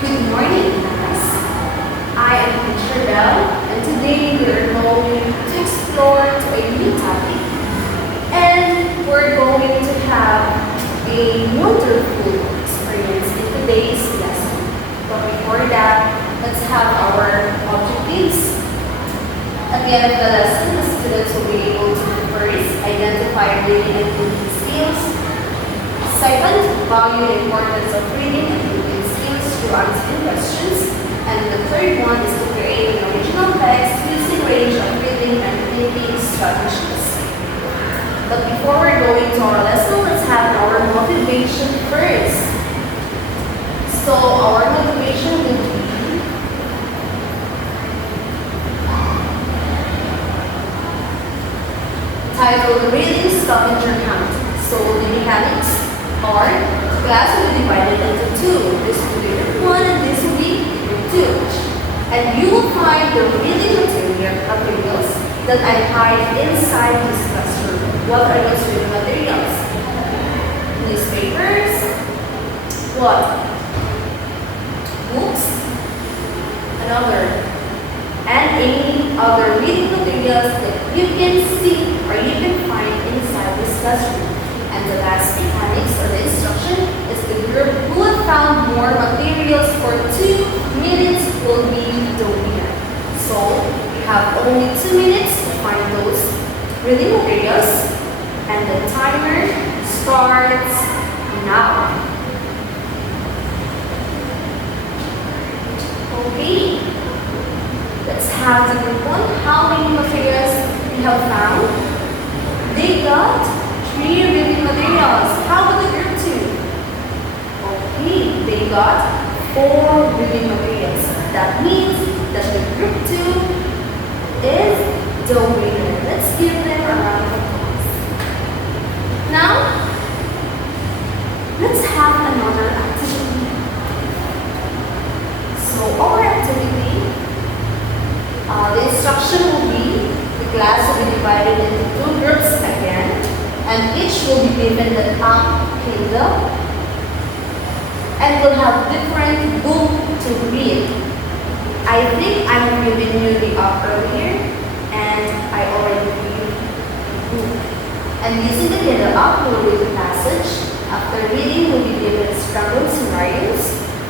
Good morning, class. I am Teacher Bell, and today we are going to explore to a new topic, and we're going to have a wonderful experience in today's lesson. But before that, let's have our objectives. Again, the lesson, the students will be able to first identify reading and thinking skills. Second, value the importance of reading and thinking skills through answering questions. And the third one is to create an original text using range of reading and thinking strategies. But before we're going to our lesson, let's have our motivation first. So our motivation will be titled Reading Scavenger Hunt. So the mechanics are class will be divided into two. This will be group 1 and this will be group 2. And you will find the reading materials that I hide inside this classroom. What are those reading materials? Newspapers. What? Books. Another. And any other reading materials that you can see or you can find inside this classroom. And the last mechanics or the instruction is the group who have found more materials for 2 minutes will be the winner. So you have only 2 minutes to find those reading materials, and the timer starts now. Okay, let's have the group 1. How many materials we have found? They got 3 reading materials. How about the group 2? Okay, they got 4 reading materials. That means that the group 2 is the winner. Let's give them a round of applause. Now, let's have another activity. So our activity, the instruction will be, the class will be divided into 2 groups again, and each will be given the top kingdom and will have different book to read. I think I have given you the up earlier, and I already read the book. And using the Kindle up, we will read the passage. After reading, we'll be given scrambled scenarios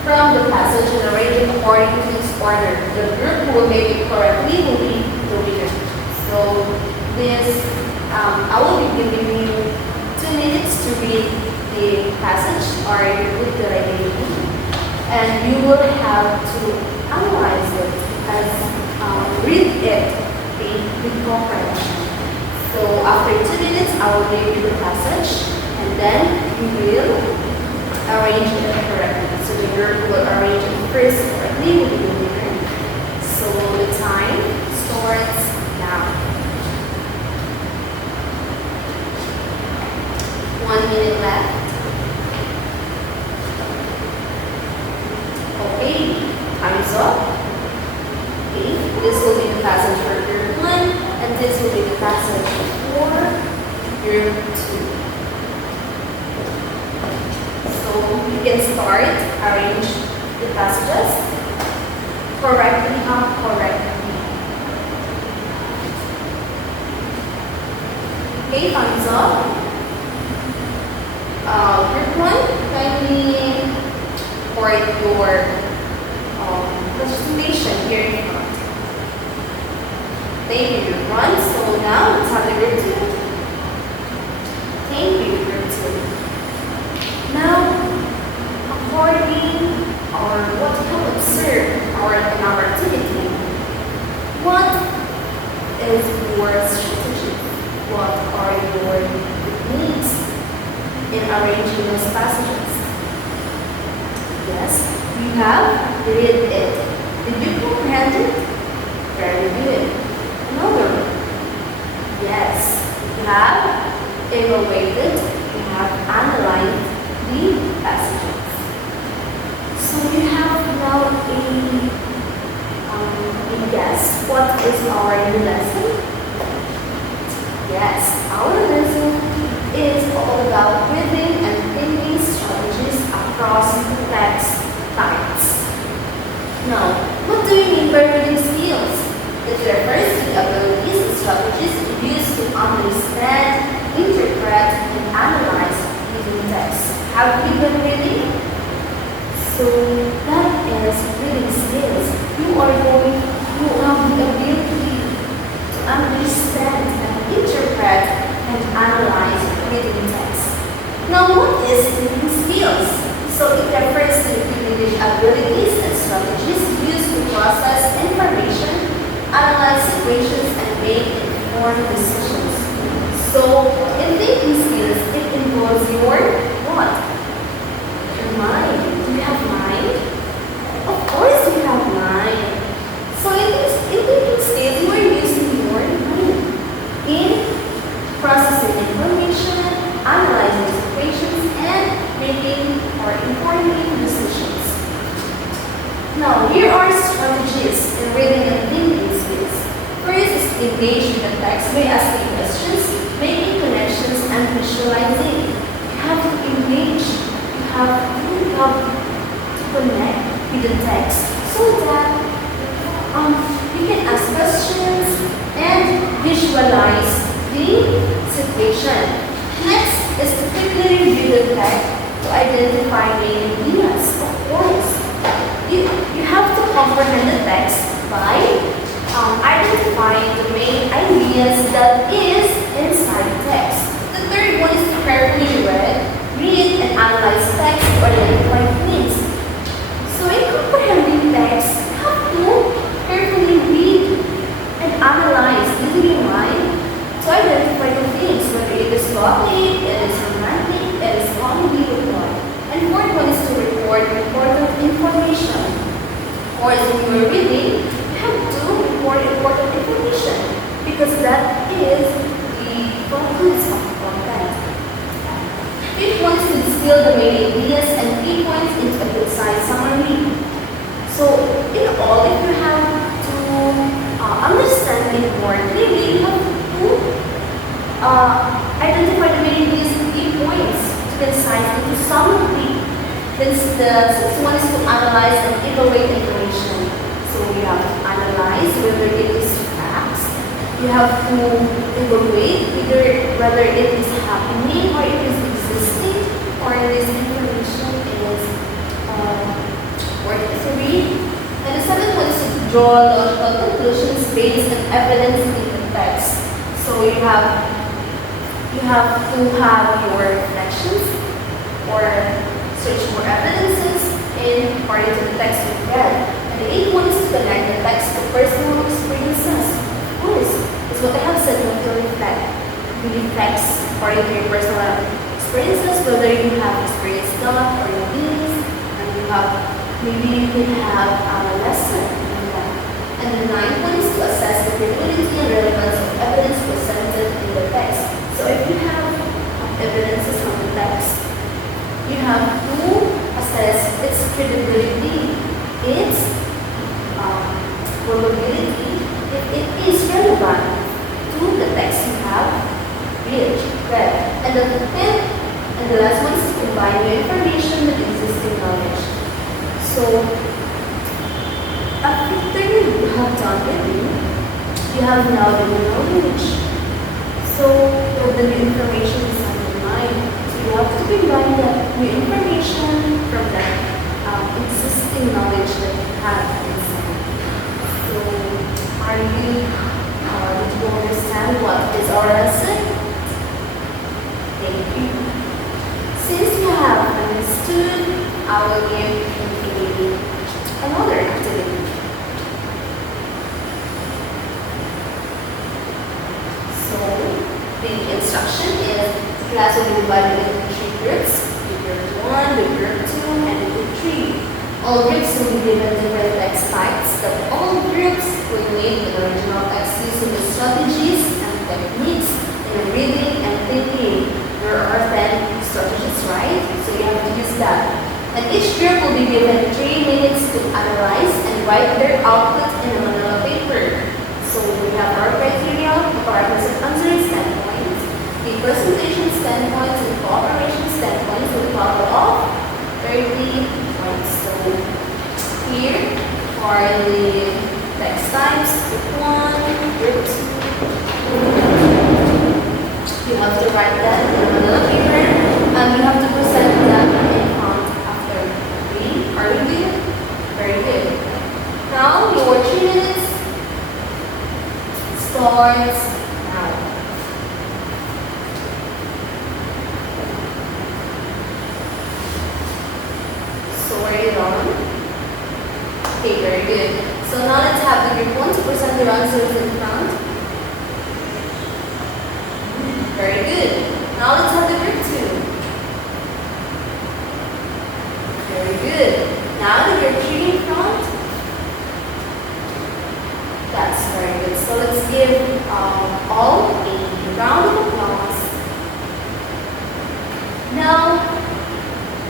from the passage and arranged according to its order. The group who will make it correctly will be the winner. So this, I will be giving you 2 minutes to read the passage or the book that I gave you, and you will have to analyze it as read it with comprehension. So after 2 minutes, I will give you the passage, and then you will arrange it correctly. So the group will arrange it first correctly will be the winner. So the time starts now. 1 minute left. Okay, time's up. Okay, this will be the passage for group 1, and this will be the passage for group 2. So you can start, arrange the passages correctly, correctly. Okay, time's up. Group 1, kindly write your presentation here in front. Thank you, group 1. So now let's have the group 2. Thank you, group 2. Now, according or what you have observed in our activity, what is your strategy? What are your techniques in arranging those passages? Yes, you have read it. Did you comprehend it? Very good. Another. Yes, you have evaluated, you have analyzed the passages. So you have now a guess what is our new lesson? Yes, our lesson is all about reading and thinking strategies across text types. Now, what do you mean by reading skills? It refers to the abilities and strategies used to understand, interpret, and analyze reading text. Have you been reading? So that is reading skills. You have the ability to understand and interpret and analyze reading text. Now, what is reading skills? So it refers to the abilities and strategies used to process information, analyze situations, and make informed decisions. So in thinking skills, it involves your what? Your mind. Do you have mind? Of course you have mind. So in thinking skills, you are using your mind in processing information, analyzing situations, and making or informing decisions. Now, here are strategies in reading and thinking skills. First is engage with the text by asking questions, making connections, and visualizing. You have to engage. You have to connect with the text so that you can ask questions and visualize the situation. Next is to quickly review the text to identify main ideas. Of course, you have to comprehend the text by identifying the main ideas that is inside the text. The third one is to carefully read and analyze text to identify themes. So in comprehending text, you have to carefully read and analyze using your mind to identify the themes, whether it is gothic, it is romantic, it is comedy, or what. And fourth one is to record important information. Or as when you are reading, you have to record important information because that is the focus of content. Fifth one is to distill the main ideas and key points into a concise summary. So in all, if you have to understand it more clearly, you have to identify the main ideas and key points to concise into summary. Then the sixth one is to analyze and evaluate information. So you have to analyze whether it is facts. You have to evaluate whether it is happening or it is existing or this information is worth to read. And the seventh one is to draw logical conclusions based on evidence in the text. So you have to have your reflections or search for evidences in according to the text you've read. And the eighth one is to connect the text to personal experiences. Of course, it's what I have said, not to reflect. You reflect according to your personal experiences, whether you have experienced thought or your feelings, and maybe you can have a lesson in that. And the ninth one is to assess the credibility and relevance of evidence presented in the text. So if you have evidences from the text, you have to assess its credibility, its probability, if it is relevant to the text you have read. And the fifth and the last one is to combine new information with existing knowledge. So after you have done reading, you have now the new knowledge. So the new information is on your mind. You have to combine that new information from that existing knowledge that you have inside. So, did you understand what is our lesson? Thank you. Since you have understood, I will give you another activity. So, the instruction is class will be divided into 3 groups, the group 1, the group 2, and the group 3. All groups will be given different text types, but all groups will make the original text using the strategies and techniques in reading and thinking. There are 10 strategies, right? So you have to use that. And each group will be given 3 minutes to analyze and write their output in a manila paper. So we have our criteria, the correctness of answers, standpoints, the presentation standpoints, and cooperation standpoints with a total of 30 points. So here, for the text types, group 1, group 2. You have to write that in another paper and you have to present that in front after. Are you good? Very good. Now your 3 minutes starts now. So are you done? Okay, very good. So now let's have the group 1 to present their answers in front. Very good. Now let's have the group 2. Very good. Now the group 3 in front. That's very good. So let's give all a round of applause. Now,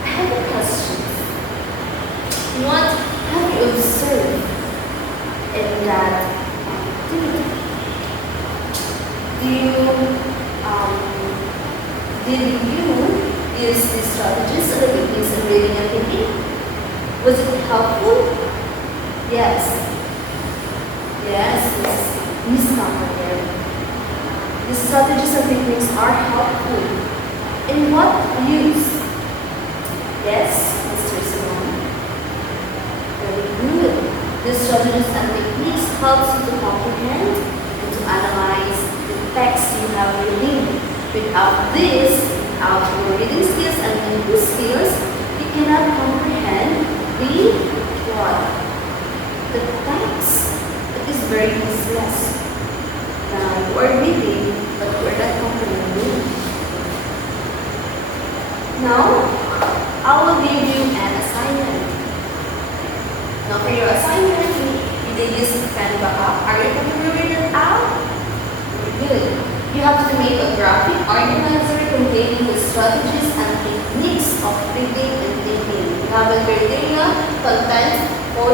I have a question. What have you observed in that activity? Did you use these strategies and the techniques in reading and thinking? Was it helpful? Yes. Yes, Miss Here. The strategies and techniques are helpful. In what use? Yes, Mr. Simon. Very good. The strategies and techniques helps you to comprehend and to analyze the text you have reading. Without this, without your reading skills and thinking skills, you cannot comprehend the what? The text. It is very useless. Now you are reading, but you are not comprehending. Now, I will give you an assignment. Now for your assignment, you did use Canva app. Are you familiar with that app? Very good. You have to make a graphic organizer containing the strategies and techniques of reading and thinking. You have a criteria, content 40%,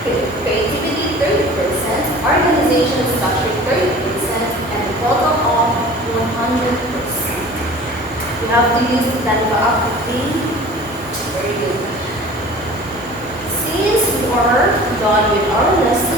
creativity 30%, organization structure 30%, and a total of 100%. You have to use the Canva app quickly. Very good. Since we are done with our lesson,